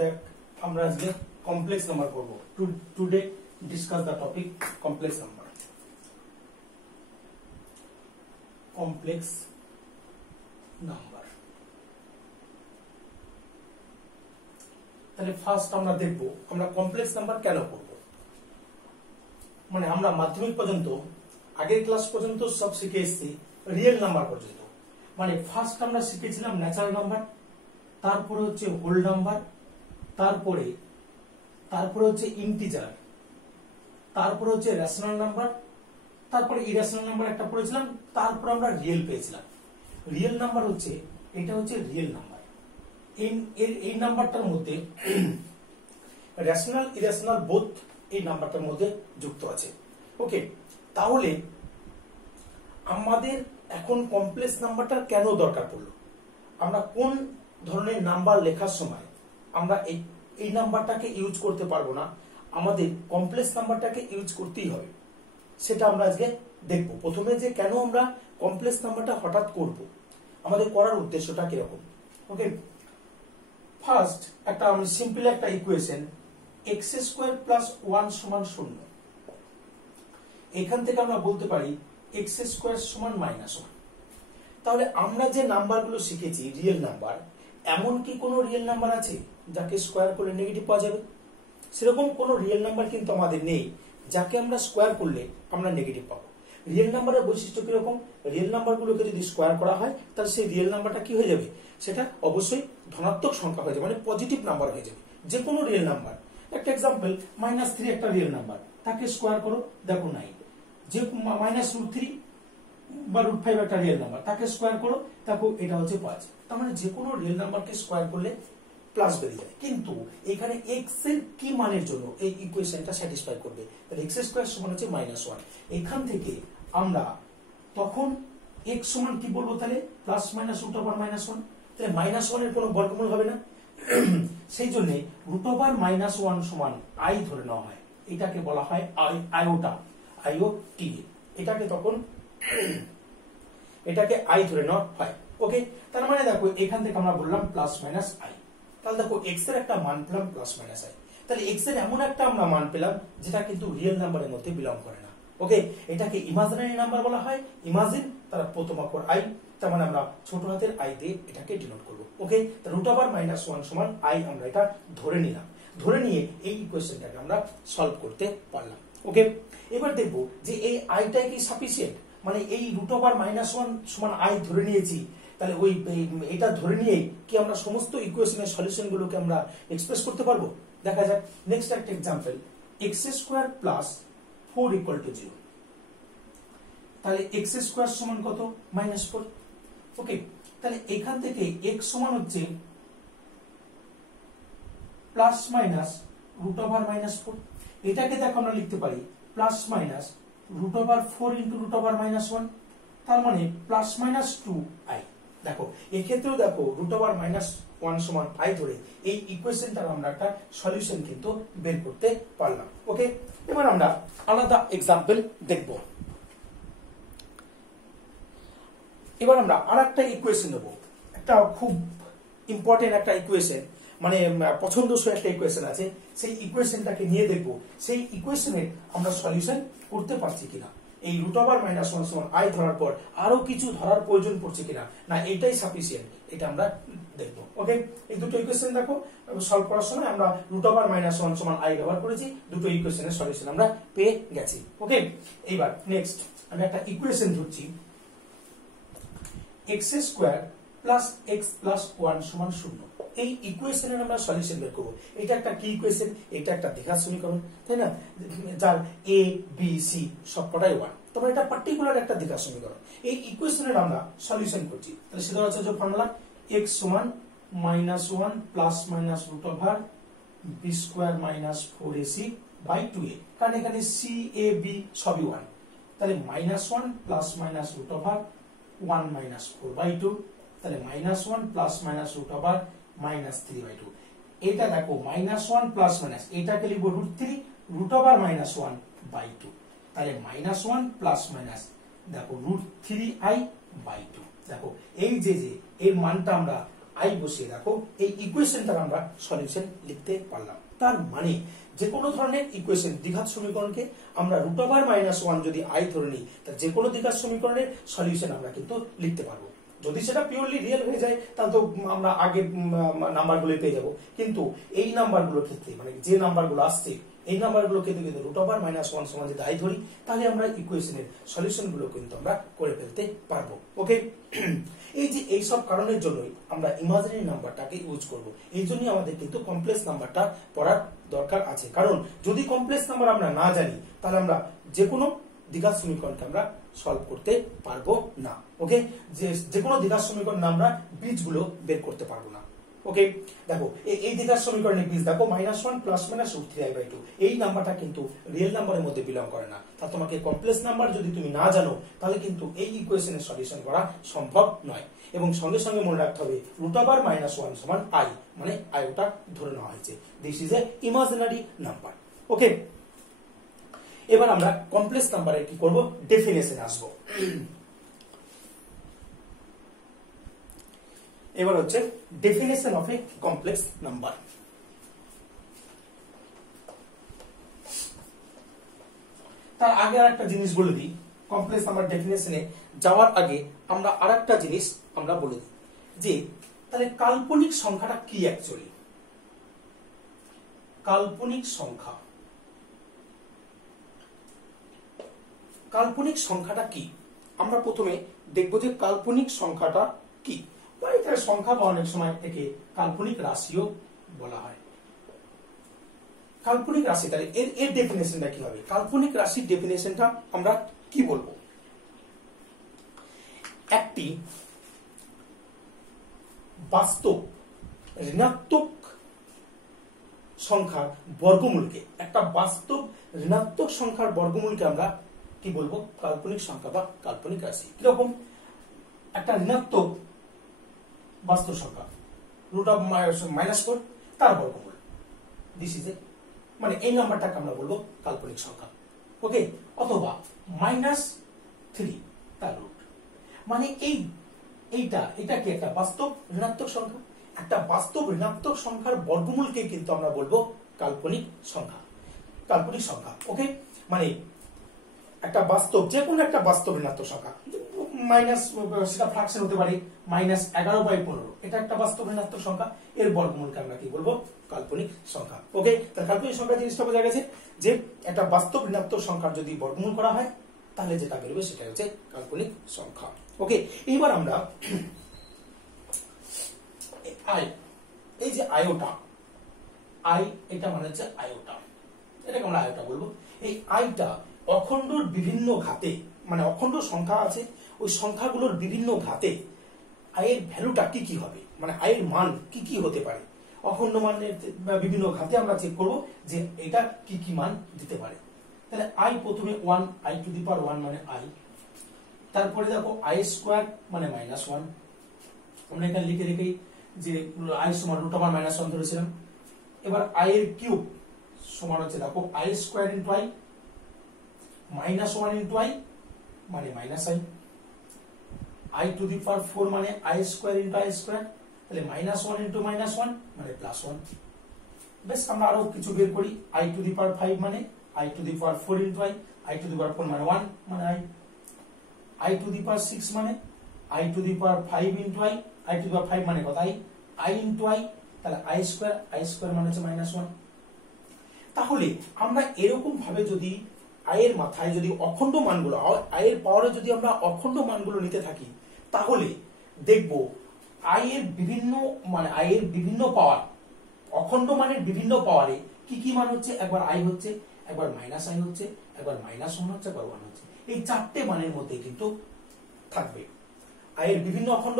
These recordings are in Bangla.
দেখ আমরা আজকে কমপ্লেক্স নাম্বার করব। Today discuss the topic complex number. Complex number তাহলে ফার্স্ট আমরা দেখব আমরা কমপ্লেক্স নাম্বার কেন করব। মানে আমরা মাধ্যমিক পর্যন্ত আগের ক্লাস পর্যন্ত সব শিখে এসেছি রিয়েল নাম্বার পর্যন্ত। মানে ফার্স্ট আমরা শিখেছিলাম ন্যাচারাল নাম্বার, তারপরে হচ্ছে হোল নাম্বার, তারপরে হচ্ছে ইন্টিজার, তারপরে হচ্ছে রেশনাল নাম্বার, তারপরে ইরেশনাল নাম্বার একটা পড়েছিলাম, তারপর আমরা রিয়েল পেয়েছিলাম। রিয়েল নাম্বার হচ্ছে এটা হচ্ছে রিয়েল নাম্বার। এই নাম্বারটার মধ্যে রেশনাল ইরেশনাল বোথ এই নাম্বারটার মধ্যে যুক্ত আছে। ওকে, তাহলে আমাদের এখন কমপ্লেক্স নাম্বারটা কেন দরকার পড়লো? আমরা কোন ধরনের নাম্বার লেখার সময় আমরা এই নাম্বারটাকে ইউজ করতে পারবো না, আমাদের কমপ্লেক্স নাম্বারটাকে ইউজ করতেই হবে, সেটা আমরা আজকে দেখব। প্রথমে যে কেন আমরা কমপ্লেক্স নাম্বারটা হঠাৎ করব, আমাদের করার উদ্দেশ্যটা কিরকম। ওকে, ফার্স্ট একটা আমি সিম্পল একটা ইকুয়েশন এক্স স্কোয়ার প্লাস 1 সমান 0। এখান থেকে আমরা বলতে পারি এক্স স্কোয়ার সমান -1। তাহলে আমরা যে নাম্বারগুলো শিখেছি রিয়েল নাম্বার, এমন কি কোনো রিয়েল নাম্বার আছে যাকে স্কোয়ার করলে নেগেটিভ পাওয়া যাবে? সেরকম কোনো রিয়েল নাম্বার কিন্তু আমাদের নেই যাকে আমরা স্কোয়ার করলে আমরা নেগেটিভ পাবো। রিয়েল নাম্বারের বৈশিষ্ট্য কিরকম? রিয়েল নাম্বারগুলোকে যদি স্কোয়ার করা হয় তাহলে সেই রিয়েল নাম্বারটা কি হয়ে যাবে? সেটা অবশ্যই ধনাত্মক সংখ্যা হয়ে যাবে, মানে পজিটিভ নাম্বার হয়ে যাবে। যে কোনো রিয়েল নাম্বার, একটা এক্সাম্পল -3 একটা রিয়েল নাম্বার, তাকে স্কোয়ার করো, দেখো 9। যে -√3 বা √5 একটা রিয়েল নাম্বার, তাকে স্কোয়ার করো, দেখো এটা হচ্ছে 5। তার মানে যে কোনো রিয়েল নাম্বারকে স্কোয়ার করলে প্লাস বেরিয়ে যায়। কিন্তু এখানে এক্স এর কি মানের জন্য এই ইকুয়েশনটা স্যাটিসফাই করবে? তাহলে এক্স স্কোয়ার সমান হচ্ছে -1। এখান থেকে আমরা তখন এক্স সমান কি বলবো? তাহলে প্লাস মাইনাস √1 তাহলে -1 এর কোনো বর্গমূল হবে না। সেই জন্য √1 সমান আই ধরে নেওয়া হয়। এটাকে বলা হয় আয়োটা, আইওটি। এটাকে তখন এটাকে আই ধরে নেওয়া হয়। ওকে, তার মানে দেখো এখান থেকে আমরা বললাম প্লাস মাইনাস আই। তাহলে দেখো এক্স এর একটা মান পেলাম প্লাস মাইনাস আই। তাহলে এক্স এর এমন একটা আমরা মান পেলাম যেটা কিন্তু রিয়েল নাম্বারের মধ্যে বিলং করে না। ওকে, এটাকে ইমাজিনারি নাম্বার বলা হয়। ইমাজিন তার প্রথম অক্ষর আই, তার মানে আমরা ছোট হাতের আই দিয়ে এটাকে ডিনোট করব। ওকে, তাহলে √1 সমান আই আমরা এটা ধরে নিলাম। ধরে নিয়ে এই ইকুয়েশনটাকে আমরা সলভ করতে পারলাম। ওকে, এবার দেখবো যে এই আইটাই কি সাফিসিয়েন্ট, মানে এই √1 সমান আই ধরে নিয়েছি, তাহলে ওই এটা ধরে নিয়ে কি আমরা সমস্ত ইকুয়েশনের সলিউশন গুলোকে আমরা এক্সপ্রেস করতে পারবো? দেখা যাক। নেক্সট একটা এক্সাম্পল এক্স স্কোয়ার প্লাস 4 = 0। তাহলে এক্স স্কোয়ার সমান কত? -4। ওকে, তাহলে এখান থেকে এক্স সমান হচ্ছে প্লাস মাইনাস √1 - 4। এটাকে দেখো আমরা লিখতে পারি প্লাস মাইনাস √4 × √1 তার মানে প্লাস মাইনাস 2i। দেখো এক্ষেত্রেও দেখো √1 সমান আই ধরে এই ইকুয়েশনটার আমরা একটা সলিউশন কিন্তু বের করতে পারলাম। ওকে, এবার আমরা আলাদা এক্সাম্পল দেখব। এবার আমরা আরেকটা ইকুয়েশন নেব, একটা খুব ইম্পর্টেন্ট একটা ইকুয়েশন, মানে পছন্দসই একটা ইকুয়েশন আছে। সেই ইকুয়েশনটাকে নিয়ে দেখব সেই ইকুয়েশনের আমরা সলিউশন করতে পারছি কিনা। এই √1 সমান আই ধরার পর আরো কিছু ধরার প্রয়োজন পড়ছে কিনা, না এটাই সাফিসিয়েন্ট, এটা আমরা দেখব। ওকে, এই দুটো ইকুয়েশন দেখো সলভ করার সময় আমরা √1 সমান আই ব্যবহার করেছি, দুটো ইকুয়েশনের সলিউশন আমরা পেয়ে গেছি। ওকে, এইবার নেক্সট আমি একটা ইকুয়েশন ধরছি x square plus x plus 1 সমান 0। এই ইকুয়েশনের আমরা সলিউশন বের করব। এটা একটা কি ইকুয়েশন? এটা একটা দ্বিঘাত সমীকরণ, তাই না, যার এ বি সি সবকটাই 1। তবে এটা পার্টিকুলার একটা দ্বিঘাত সমীকরণ। এই ইকুয়েশনের আমরা সলিউশন করছি। তাহলে সেটা হচ্ছে যে ফর্মুলা x সমান -1 প্লাস মাইনাস √b² - 4ac/2a, কারণ এখানে সি এ বি সবই 1। তাহলে -1 প্লাস মাইনাস √1 - 4/2, তাহলে -1 প্লাস মাইনাস √3/2। এটা দেখো -1 প্লাস মাইনাস, এটাকে লিখবো √3 √1/2। তাহলে -1 প্লাস মাইনাস দেখো √3i/2। দেখো এই যে এর মানটা আমরা আই বসিয়ে রাখো, এই ইকুয়েশনটার আমরা সলিউশন লিখতে পারলাম। তার মানে যে কোনো ধরনের ইকুয়েশন দ্বিঘাত সমীকরণকে আমরা √(-1) যদি আই ধরে নিই, তার যে কোনো দ্বিঘাত সমীকরণের সলিউশন আমরা কিন্তু লিখতে পারবো। যদি সেটা পিওরলি রিয়েল হয়ে যায় তাহলে তো আমরা আগে নাম্বারগুলো পেয়ে যাব, কিন্তু এই নাম্বারগুলোর ক্ষেত্রে মানে যে নাম্বারগুলো আসছে এই নাম্বারগুলোকে কিন্তু √(-1) যদি আই ধরি তাহলে আমরা ইকুয়েশনের সলিউশন গুলো কিন্তু আমরা করে ফেলতে পারবো। ওকে, এই যে এইসব কারণের জন্যই আমরা ইমাজিনারি নাম্বারটাকে ইউজ করব। এই জন্যই আমাদের কিন্তু কমপ্লেক্স নাম্বারটা পড়ার দরকার আছে, কারণ যদি কমপ্লেক্স নাম্বার আমরা না জানি তাহলে আমরা যে কোনো দ্বিঘাত সমীকরণকে আমরা সলভ করতে পারবো না। ওকে, যে কোনো দ্বিঘাত সমীকরণ আমরা বীজগুলো বের করতে পারবো না। ওকে, দেখো এই দ্বিঘাত সমীকরণের বীজ দেখো -1 ± √3i/2, এই নাম্বারটা কিন্তু রিয়েল নাম্বারের মধ্যে বিলং করে না। তা তোমাকে কমপ্লেক্স নাম্বার যদি তুমি না জানো তাহলে কিন্তু এই ইকুয়েশনের সলিউশন করা সম্ভব নয়। এবং সঙ্গে সঙ্গে মনে রাখতে হবে √(-1) i, মানে i ওটা ধরে নেওয়া হয়েছে, this is a imaginary number. Okay, এবার আমরা কমপ্লেক্স নাম্বারের কি করব, ডেফিনেশনে আসবো। এবার হচ্ছে definition of A complex number. তার আগে আর একটা জিনিস বলে দিই, কমপ্লেক্স নাম্বার ডেফিনেশনে যাওয়ার আগে আমরা আরেকটা জিনিস আমরা বলে দিই যে তাহলে কাল্পনিক সংখ্যাটা কি অ্যাকচুয়ালি। কাল্পনিক সংখ্যা, কাল্পনিক সংখ্যাটা কি আমরা প্রথমে দেখবো যে কাল্পনিক সংখ্যাটা কি। এটার সংখ্যা বা অনেক সময় একে কাল্পনিক রাশিও বলা হয়। কাল্পনিক রাশি, তাহলে এর ডেফিনেশনটা কি হবে? কাল্পনিক রাশির ডেফিনেশনটা আমরা কি বলবো? একটি বাস্তব ঋণাত্মক সংখ্যার বর্গমূলকে, একটা বাস্তব ঋণাত্মক সংখ্যার বর্গমূলকে আমরা কি বলবো? কাল্পনিক সংখ্যা বা কাল্পনিক রাশি। কিরকম? একটা ঋণাত্মক বাস্তব সংখ্যা √(-4) তার বর্গমূল, দিস ইজ এ, মানে এই নাম্বারটাকে আমরা বলবো কাল্পনিক সংখ্যা। ওকে, অথবা -3 তার রুট, মানে এইটা কি একটা বাস্তব ঋণাত্মক সংখ্যা, একটা বাস্তব ঋণাত্মক সংখ্যার বর্গমূলকে কিন্তু আমরা বলবো কাল্পনিক সংখ্যা। কাল্পনিক সংখ্যা, ওকে, মানে একটা বাস্তব, যে কোনো একটা বাস্তব ঋণাত্মক সংখ্যা, সেটা ফ্র্যাকশন হতে পারে -11/15, এটা একটা বাস্তব ঋণাত্মক সংখ্যা, এর বর্গমূলকে আমরা কি বলবো? কাল্পনিক সংখ্যা। ওকে, তাহলে কাল্পনিক সংখ্যা জিনিসটা বোঝা গেছে যে একটা বাস্তব ঋণাত্মক সংখ্যার যদি বর্গমূল করা হয় তাহলে যেটা বেরোবে সেটা হচ্ছে কাল্পনিক সংখ্যা। ওকে, এইবার আমরা এই যে আয়োটা, এটা মানে হচ্ছে আয়োটা, এটাকে আমরা আয়োটা বলবো। এই আইটা অখণ্ডর বিভিন্ন ঘাতে, মানে অখণ্ড সংখ্যা আছে, ওই সংখ্যাগুলোর বিভিন্ন ঘাতে আয়ের ভ্যালুটা কি কি হবে, মানে আয়ের মান কি কি হতে পারে। অখণ্ড মানের বিভিন্ন ঘাতে আমরা চেক করব যে এটা কি কি মান দিতে পারে। তাহলে আই প্রথমে 1, i⁻1 মানে আই, তারপরে দেখো i² মানে -1, আমরা এখানে লিখে রেখেই যে i সমান √(-1) ধরেছিলাম। এবার i এর কিউব সমান হচ্ছে দেখো i² × i, -1 × i মানে -i, i⁴ মানে i² × i², তাহলে -1 × -1 মানে +1। বেশ, আমরা আরো কিছু বের করি, i⁵ মানে i⁴ × i, i⁴ মানে 1 মানে i, i⁶ মানে i⁵ × i, i⁵ মানে কত? i × i, তাহলে i² মানে হচ্ছে -1। তাহলে আমরা এরকম ভাবে যদি আয়ের মাথায় যদি অখণ্ড মানগুলো, আয়ের পাওয়ারে যদি আমরা অখণ্ড মানগুলো নিতে থাকি তাহলে দেখব আয়ের বিভিন্ন পাওয়ার, অখণ্ড মানের বিভিন্ন পাওয়ারে কি কি মান হচ্ছে, একবার আই হচ্ছে, একবার -i হচ্ছে, একবার -1 হচ্ছে, একবার 1 হচ্ছে। এই চারটে মানের মধ্যে কিন্তু থাকবে। আয়ের বিভিন্ন অখণ্ড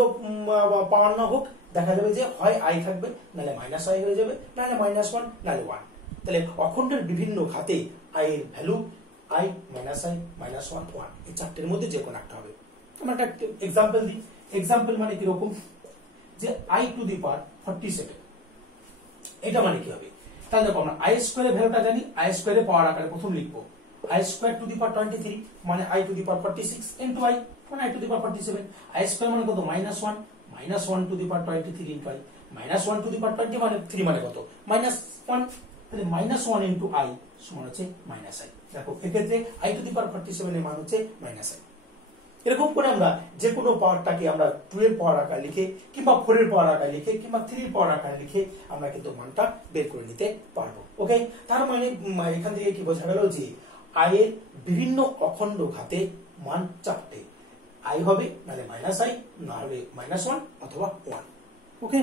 পাওয়ার না হোক, দেখা যাবে যে হয় আই থাকবে, নাহলে -i হয়ে যাবে, নাহলে -1, নাহলে 1। তাহলে অখণ্ডের বিভিন্ন ঘাতে আয়ের ভ্যালু i, -i, -1, 1, এই চারটের মধ্যে যে কোনো একটা হবে। আমরা একটা এক্সাম্পল দিই। এক্সাম্পল মানে কিরকম, যে i⁴ এটা মানে কি হবে? তাহলে দেখো আমরা i² এর ভ্যালুটা জানি, i² এর পাওয়ার আকারে প্রথম লিখবো i² ⁻23 মানে i⁴ × i, মানে i⁴ 47, i² মানে কত? -1, -1 to the power 23 into i, -1 to the power 20 মানে 3 মানে কত -1, তাহলে -1 ইনটু i সমান হচ্ছে -i। দেখো এক্ষেত্রে i টু দি পাওয়ার 47 এর মান হচ্ছে -i। এরকম করে আমরা যে কোনো পাওয়ারটাকে আমরা 2 এর পাওয়ার আকারে লিখে কিংবা 4 এর পাওয়ার আকারে লিখে কিংবা 3 এর পাওয়ার আকারে লিখে আমরা কিন্তু মানটা বের করে নিতে পারবো। ওকে, তার মানে এখান থেকে কি বোঝা গেল যে i এর বিভিন্ন অখণ্ড ঘাতে মান 4টে, i হবে নালে -i, না হলে -1 অথবা 1। ওকে,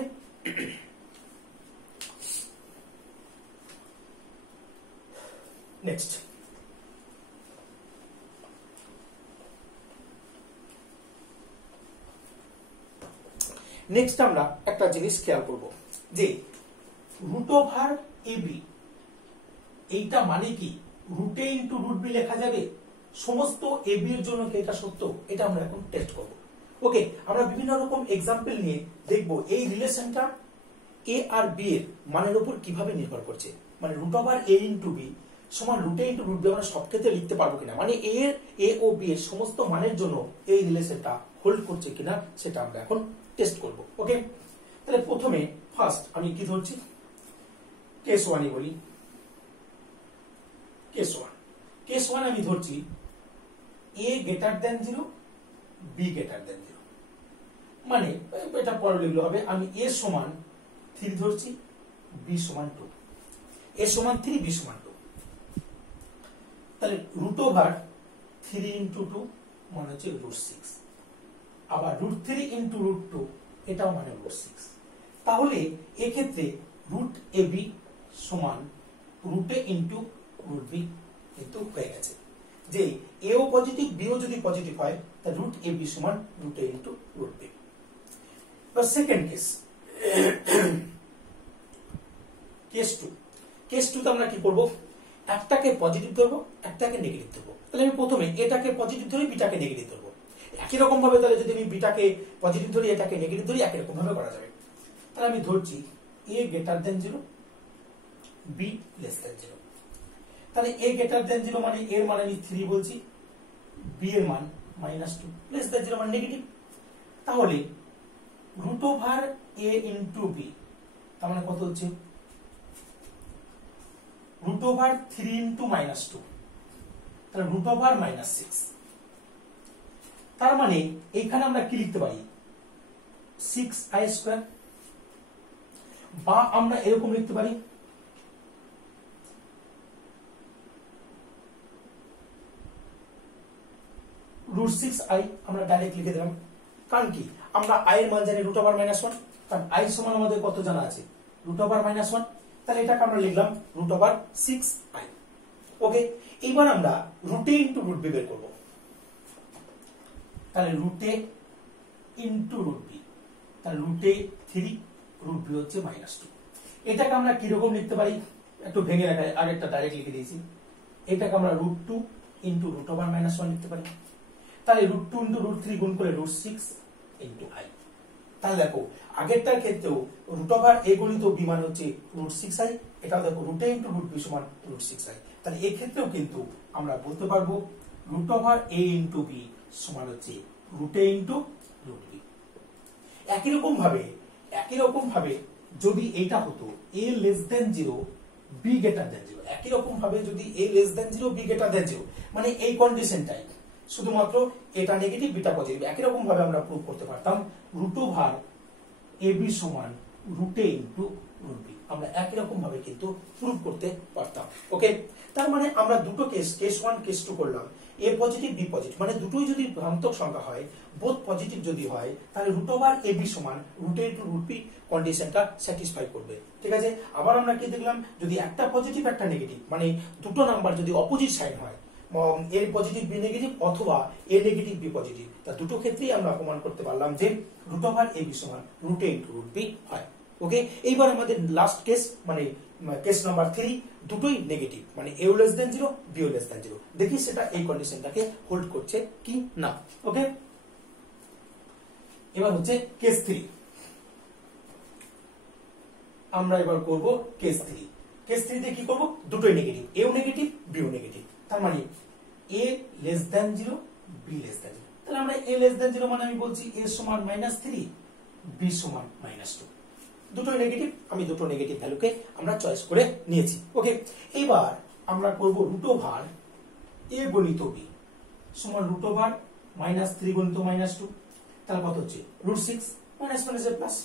নেক্সট আমরা একটা জিনিস খেয়াল করব যে √ab এইটা মানে কি √a ইনটু √b লেখা যাবে সমস্ত ab এর জন্য কি এটা সত্য? এটা আমরা এখন টেস্ট করব। ওকে, আমরা বিভিন্ন রকম एग्जांपल নিয়ে দেখব এই রিলেশনটা a আর b এর মানের উপর কিভাবে নির্ভর করছে। মানে √a ইনটু b সমান √a ইনটু √b আমরা সব ক্ষেত্রে লিখতে পারবো কিনা, মানে a ও b এর সমস্ত মানের জন্য এই রিলেশনটা হোল্ড করছে কিনা সেটা আমরা এখন টেস্ট করব। ওকে, তাহলে প্রথমে ফার্স্ট আমি কি ধরছি, কেস 1 বলি। কেস 1 আমি ধরছি a greater than 0, b greater than 0, মানে এটা পরে লিখলে হবে আমি a সমান 3 ধরছি, b সমান 2, a সমান 3, b সমান 2। তাহলে √3 ইনটু 2 মানে হচ্ছে √6, আবার √3 ইনটু √2 এটাও মানে √6। তাহলে এক্ষেত্রে √ab সমান √a ইনটু √b কিন্তু হয়ে গেছে যে a ও পজিটিভ b ও যদি পজিটিভ হয় তাহলে √ab সমান √a ইনটু √b। এবার সেকেন্ড কেস 2 তে আমরা কি করব, একটাকে পজিটিভ ধরবো একটাকে নেগেটিভ ধরবো। তাহলে আমি প্রথমে এটাকে পজিটিভ ধরি বিটাকে নেগেটিভ ধরবো। একই রকম ভাবে তাহলে যদি আমি বিটাকে পজিটিভ ধরি এটাকে নেগেটিভ ধরি একই রকম ভাবে করা যাবে। তাহলে আমি ধরছি a greater than 0, b less than 0। তাহলে a গ্রেটার দ্যান 0 মানে এর মান আমি 3 বলছি, b এর মান -2, লেস দ্যান 0 মানে নেগেটিভ। তাহলে √a ইনটু b তার মানে কত হচ্ছে √3 ইনটু -2, তাহলে √-6। তার মানে এখানে আমরা কি লিখতে পারি 6i², বা আমরা এরকম লিখতে পারি √6i আমরা ডাইরেক্ট লিখে দিলাম। কারণ কি আমরা i এর মান জানি √1, কারণ i সমান আমাদের কত জানা আছে √1, তাহলে এটাকে আমরা লিখলাম √6i। ওকে, এবার আমরা √a ইনটু √b বের করব। তাহলে √a ইনটু √b, তাহলে √3 √b হচ্ছে -2। এটাকে আমরা কি রকম লিখতে পারি একটু ভেঙে রাখা, আরেকটা ডাইরেক্ট লিখে দিয়েছি। এটাকে আমরা √2 ইনটু √1 লিখতে পারি। তাহলে √2 ইনটু √3 গুণ করে √6 ইনটু i। তাহলে দেখো আগেরটার ক্ষেত্রেও √a গণিত b মানে হচ্ছে √6i, এটাও দেখো √a ইনটু √b সমান √6i। তাহলে এই ক্ষেত্রেও কিন্তু আমরা বলতে পারবো √a ইনটু b সমান হচ্ছে √a ইনটু √b। একই রকম ভাবে যদি এটা হতো a less than 0, b greater than 0, একই রকম ভাবে যদি a less than 0, b greater than 0, মানে এই কন্ডিশনটাই শুধুমাত্র এটা নেগেটিভ বিটা পজিটিভ, একই রকম ভাবে আমরা প্রুভ করতে পারতাম √ab সমান √a ইনটু √b, আমরা একই রকম ভাবে কিন্তু প্রুভ করতে পারতাম। ওকে, তার মানে আমরা দুটো কেস 1 কেস 2 করলাম, a পজিটিভ b পজিটিভ, মানে দুটোই যদি ধনাত্মক সংখ্যা হয়, বোথ পজিটিভ যদি হয়, তাহলে √ab সমান √a ইনটু √b কন্ডিশনটা স্যাটিসফাই করবে। ঠিক আছে, আবার আমরা কি দেখলাম যদি একটা পজিটিভ একটা নেগেটিভ, মানে দুটো নাম্বার যদি অপোজিট সাইন হয়, a পজিটিভ b নেগেটিভ অথবা a নেগেটিভ b পজিটিভ, তা দুটো ক্ষেত্রেই আমরা প্রমাণ করতে পারলাম যে √ab সমান √a ইনটু √b হয়। ওকে, এইবার আমাদের লাস্ট কেস মানে কেস নাম্বার 3, দুটোই নেগেটিভ, মানে a less than 0, b less than 0, দেখি সেটা এই কন্ডিশনটাকে হোল্ড করছে কি না। ওকে, এবার হচ্ছে কেস 3। আমরা এবার করব কেস 3। কেস 3 তে কি করব, দুটোই negative, a negative b negative, তার মানে a less than 0, b less than 0। তাহলে আমরা a লেস দ্যান 0 মানে আমি বলছি a সমান -3, বি সমান -2। দুটোই নেগেটিভ, আমি দুটো নেগেটিভ ভ্যালুকে আমরা চয়েস করে নিয়েছি। ওকে, এবার আমরা করব রুট ওভার a গুণিত b সমান রুট ওভার -3 গুণিত -2, তাহলে কত হচ্ছে √6 মাইনাস মাইনাসে প্লাস।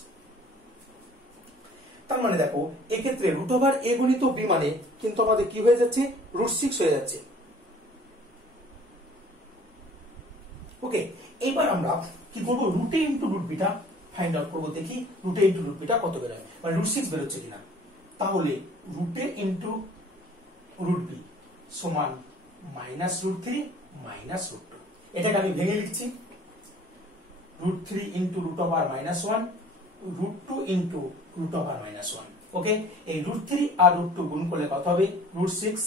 তার মানে দেখো এক্ষেত্রে রুট ওভার a গুণিত b মানে কিন্তু আমাদের কি হয়ে যাচ্ছে, √6 হয়ে যাচ্ছে। ওকে, এইবার আমরা কি করব, রুটে into root beta find out করব, দেখি রুটে ইনটু রুট বিটা কত বেরোয়, মানে √6 বেরোচ্ছে কিনা। তাহলে রুটে ইনটু রুট বি সমান -√3 -√2, এটাকে আমি ভেঙে লিখছি, √3 into root over -1 √2 into root over -1। Okay, এই √3 আর √2 গুণ করলে কত হবে, √6,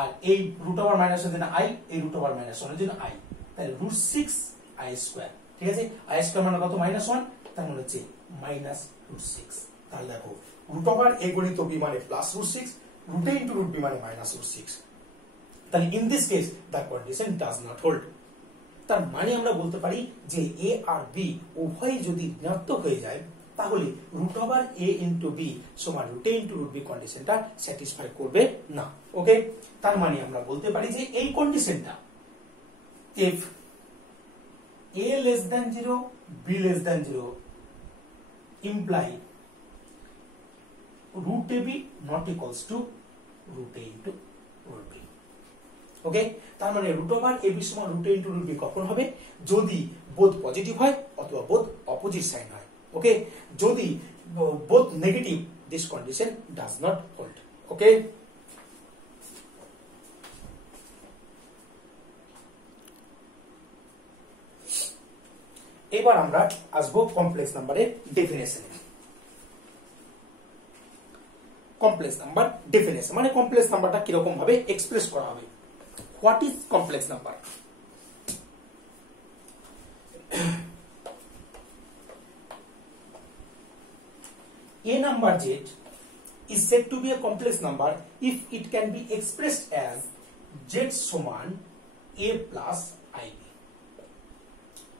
আর এই রুট ওভার -1 এর জন্য i, এই রুট ওভার -1 এর জন্য i, তাহলে √6i²। ঠিক আছে, i² মানে কত, -1, তার মানে হচ্ছে -√6। তাহলে দেখো রুট ওভার a গুণিত b মানে +√6, রুটে ইনটু রুট b মানে -√6। তাহলে in this case the condition does not hold. তার মানে আমরা বলতে পারি যে a আর b উভয়ই যদি ঋণাত্মক হয়ে যায় তাহলে root over a into b সমান রুটে ইনটু রুট b কন্ডিশনটা স্যাটিসফাই করবে না। ওকে, তার মানে আমরা বলতে পারি যে এই কন্ডিশনটা if a less than 0 b less than 0 imply root ab not equals to root a into root b। Okay, তার মানে রুট ওভার ab সমান root a into root b কখন হবে, যদি বোধ পজিটিভ হয় অথবা বোধ অপোজিট সাইন হয়। ওকে, যদি বোধ negative this condition does not hold. Okay, এবার আমরা আসবো কমপ্লেক্স নাম্বারের ডেফিনেশনে। কমপ্লেক্স নাম্বার ডেফিনেশন মানে কমপ্লেক্স নাম্বারটা কিরকম ভাবে এক্সপ্রেস করা হবে। What is complex number? A number z is said to be a complex number if it can be expressed as z সমান a plus ib,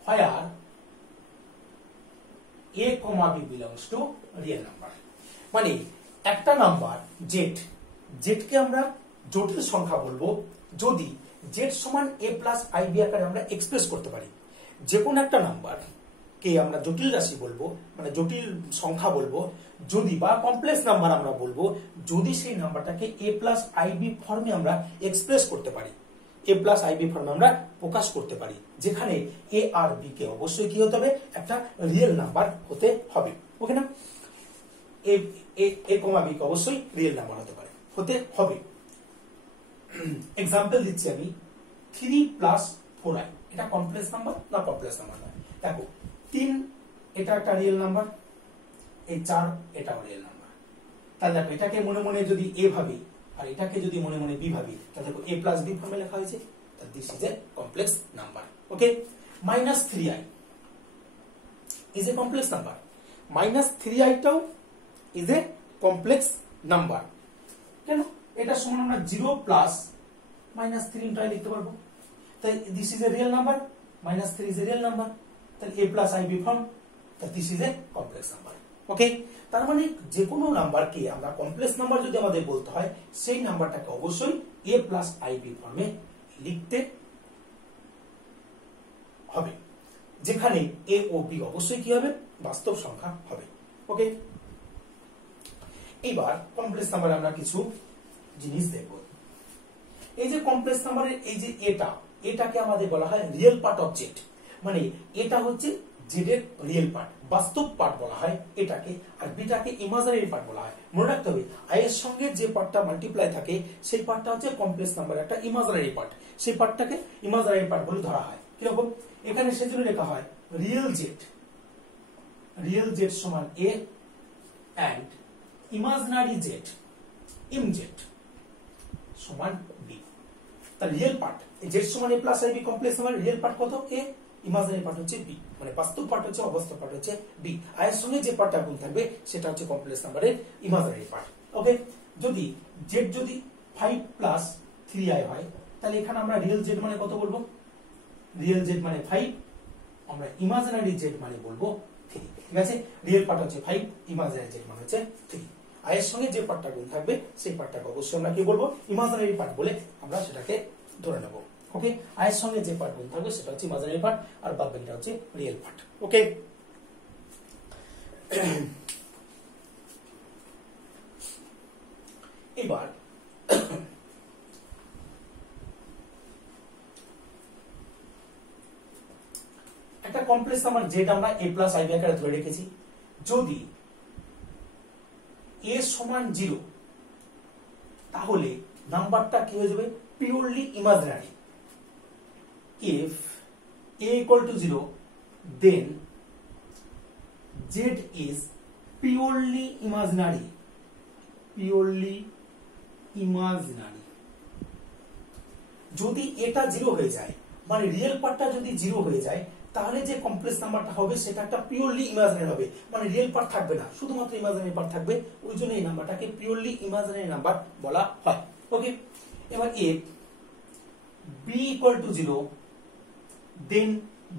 where a, b belongs to real number। মানে একটা নাম্বার z কে আমরা জটিল সংখ্যা বলবো যদি z সমান a plus ib আকারে আমরা এক্সপ্রেস করতে পারি। যে কোনো একটা নাম্বার কে আমরা জটিল রাশি বলবো, মানে জটিল সংখ্যা বলবো যদি, বা কমপ্লেক্স নাম্বার আমরা বলবো যদি সেই নাম্বারটাকে a plus ib ফর্মে আমরা এক্সপ্রেস করতে পারি, a plus ib ফর্মে আমরা প্রকাশ করতে পারি, যেখানে a আর b কে অবশ্যই কি হতে হবে, একটা রিয়েল নাম্বার হতে হবে। ওকে না, a, b কে অবশ্যই রিয়েল নাম্বার হতে হবে। এক্সাম্পল দিচ্ছি আমি, 3 + 4i, এটা কমপ্লেক্স নাম্বার না কমপ্লেক্স নাম্বার নয়। দেখো 3 এটা একটা রিয়েল নাম্বার, এই 4 এটাও রিয়েল নাম্বার। তাহলে দেখো এটাকে মনে মনে যদি a ভাবি আর এটাকে যদি মনে মনে b ভাবি, তাহলে দেখো a plus b ফর্মে লেখা হয়েছে, তাহলে this is a complex number. Okay, -3i is a complex number, -3i টাও ইজ এ কমপ্লেক্স নাম্বার। কেন? এটা সমান আমরা 0 প্লাস -3 লিখতে পারবো, তাই this is a real number, -3 is a real number, তাহলে a plus ib ফর্ম, তাহলে this is a complex number. Okay, তার মানে যে কোনো নাম্বারকে আমরা কমপ্লেক্স নাম্বার যদি আমাদের বলতে হয় সেই নাম্বারটাকে অবশ্যই a plus ib ফর্মে লিখতে হবে, যেখানে a ও b অবশ্যই কি হবে, বাস্তব সংখ্যা হবে। ওকে, এবার কমপ্লেক্স নাম্বারে আমরা কিছু জিনিস দেখব। এই যে কমপ্লেক্স নাম্বারের এই যে এটাকে আমাদের বলা হয় রিয়েল পার্ট অফ জেড, মানে এটা হচ্ছে জেড এর রিয়েল পার্ট, বাস্তব পার্ট বলা হয় এটাকে, আর বিটাকে ইমাজিনারি পার্ট বলা হয়। মনে রাখতে হবে আই এর সঙ্গে যে পার্টটা মাল্টিপ্লাই থাকে সেই পার্টটা হচ্ছে কমপ্লেক্স নাম্বার একটা ইমাজিনারি পার্ট, সেই পার্টটাকে ইমাজিনারি পার্ট বলে ধরা হয়। কিরকম? এখানে সেজন্য লেখা হয় রিয়েল জেড সমান a and imaginary z im z সমান b। তার রিয়েল পার্ট z সমান a plus ib complex number, real part কত a, ইমাজিনারি পার্ট হচ্ছে b, মানে বাস্তব পার্ট হচ্ছে, অবাস্তব পার্ট হচ্ছে b। i এর সঙ্গে যে পার্টটা গুণ থাকবে সেটা হচ্ছে কমপ্লেক্স নাম্বারের ইমাজিনারি পার্ট। ওকে, যদি z যদি 5 plus 3i হয় তাহলে এখানে আমরা রিয়েল z মানে কত বলবো, রিয়েল z মানে 5, আমরা ইমাজিনারি z মানে বলবো 3। ঠিক আছে, রিয়েল পার্ট হচ্ছে 5, ইমাজিনারি জেড মান হচ্ছে 3। i এর সঙ্গে যে পার্টটা গুণ থাকবে সেই পার্টটাকে অবশ্যই আমরা কি বলবো, ইমাজিনারি পার্ট বলে আমরা সেটাকে ধরে নেব। ওকে, i এর সঙ্গে যে পার্ট গুণ থাকবে সেটা হচ্ছে ইমাজিনারি পার্ট, আর বাদ বাকিটা হচ্ছে রিয়েল পার্ট। ওকে, এবার একটা কমপ্লেক্স নাম্বার যেটা আমরা a প্লাস আইবি আকারে ধরে রেখেছি, যদি a সমান 0 তাহলে নাম্বারটা কি হয়ে যাবে, purely imaginary. If a equal to 0 then z is purely imaginary, purely imaginary। যদি এটা 0 হয়ে যায়, মানে রিয়েল পার্টটা যদি 0 হয়ে যায়, তাহলে যে কমপ্লেক্স নাম্বারটা হবে সেটা একটা পিওরলি ইমাজিনারি হবে, মানে রিয়েল পার্ট থাকবে না, শুধুমাত্র ইমাজিনারি পার্ট থাকবে। ওই জন্য এই নাম্বারটাকে পিওরলি ইমাজিনারি নাম্বার বলা হয়। ওকে, এবার if b equal to 0 then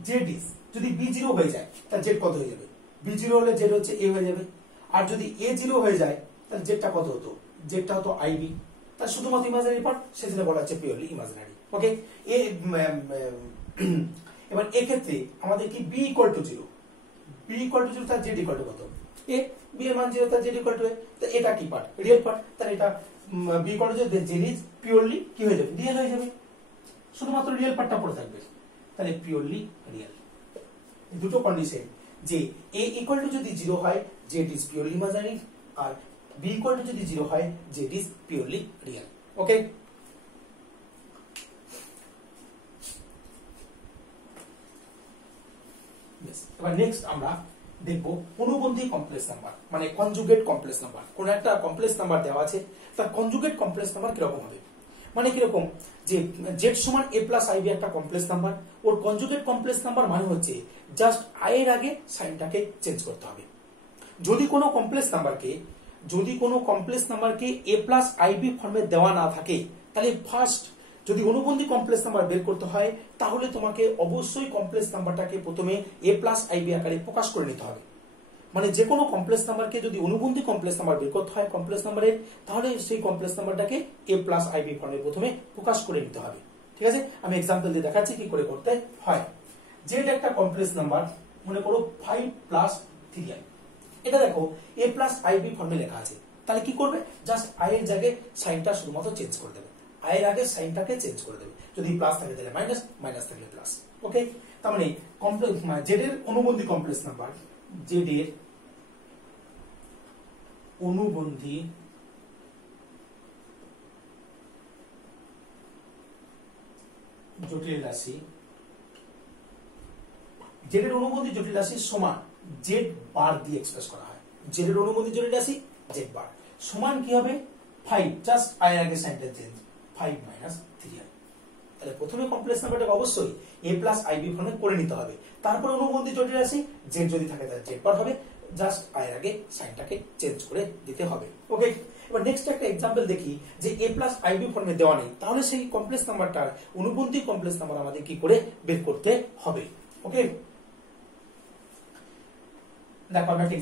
z is, যদি b 0 হয়ে যায় তাহলে z কত হয়ে যাবে, b 0 হলে z হচ্ছে a হয়ে যাবে। আর যদি a 0 হয়ে যায় তাহলে জেডটা কত হতো, জেডটা হতো আইবি, তার শুধুমাত্র ইমাজিনারি পার্ট, সেজন্য বলা হচ্ছে পিওরলি ইমাজিনারি। ওকে, এবার এক্ষেত্রে আমাদের কি b equal two 0, b equal two 0 তার z ইকুয়াল টু কত, a, b এর মান 0 তার z ইকুয়াল টু a, তো এটা কি পার্ট, রিয়েল পার্ট, তাহলে এটা b equal two 0 z is purely কি হয়ে যাবে, রিয়েল হয়ে যাবে, শুধুমাত্র রিয়েল পার্টটা পড়ে থাকবে, তাহলে পিওরলি রিয়েল। দুটো কন্ডিশন, যে a ইকুয়াল টু যদি 0 হয় z ইজ পিওরলি ইমাজিনারি, আর b ইকুয়াল টু যদি 0 হয় z is purely real. Okay, এবার নেক্সট আমরা দেখব অনুবন্ধী কমপ্লেক্স নাম্বার, মানে কনজুগেট কমপ্লেক্স নাম্বার। কোন একটা কমপ্লেক্স নাম্বার দেওয়া আছে, তার কনজুগেট কমপ্লেক্স নাম্বার কিরকম হবে, মানে কিরকম, যে z সমান a প্লাস আইবি একটা কমপ্লেক্স নাম্বার, ওর কনজুগেট কমপ্লেক্স নাম্বার মানে হচ্ছে জাস্ট i এর আগে সাইনটাকে চেঞ্জ করতে হবে। যদি কোনো কমপ্লেক্স নাম্বারকে a প্লাস আইবি ফর্মে দেওয়া না থাকে, তাহলে ফার্স্ট যদি অনুবন্ধী কমপ্লেক্স নাম্বার বের করতে হয়, তাহলে তোমাকে অবশ্যই কমপ্লেক্স নাম্বারটাকে প্রথমে a প্লাস আইবি আকারে প্রকাশ করে নিতে হবে। মানে যে কোনো কমপ্লেক্স নাম্বারকে যদি অনুবন্ধী কমপ্লেক্স নাম্বার বের করতে হয় কমপ্লেক্স নাম্বারের, তাহলে সেই কমপ্লেক্স নাম্বারটাকে a প্লাস আইবি ফর্মে প্রথমে প্রকাশ করে নিতে হবে। ঠিক আছে, আমি এক্সাম্পল দিয়ে দেখাচ্ছি কি করে করতে হয়। যেটা একটা কমপ্লেক্স নাম্বার, মনে করো 5 প্লাস 3i, এটা দেখো a প্লাস আইবি ফর্মে লেখা আছে, তাহলে কি করবে, জাস্ট i এর জায়গায় সাইনটা শুধুমাত্র চেঞ্জ করে দেবে, i এর আগে সাইনটাকে চেঞ্জ করে দেবে, যদি প্লাস থাকে তাহলে মাইনাস, মাইনাস থাকলে প্লাস। ওকে, তার মানে কমপ্লেক্স z এর অনুবন্ধী কমপ্লেক্স নাম্বার, z এর অনুবন্ধী জটিল রাশি, z এর অনুবন্ধী জটিল রাশি সমান z বার দিয়ে এক্সপ্রেস করা হয়। z এর অনুবন্ধী জটিল রাশি z বার সমান কি হবে, 5, জাস্ট i এর আগে সাইনটা চেঞ্জ, 5 মাইনাস 3i। তাহলে প্রথমে কমপ্লেক্স নাম্বারটাকে অবশ্যই a প্লাস আইবি ফর্মে করে নিতে হবে, তারপর অনুবন্ধী জটিল রাশি z যদি থাকে তাহলে z বার হবে, জাস্ট i এর আগে সাইনটাকে চেঞ্জ করে দিতে হবে। ওকে, এবার নেক্সট একটা এক্সাম্পল দেখি, যে a প্লাস আইবি ফর্মে দেওয়া নেই, তাহলে সেই কমপ্লেক্স নাম্বারটার অনুবন্ধী কমপ্লেক্স নাম্বার আমাদের কি করে বের করতে হবে। ওকে, দেখো আমরা একটা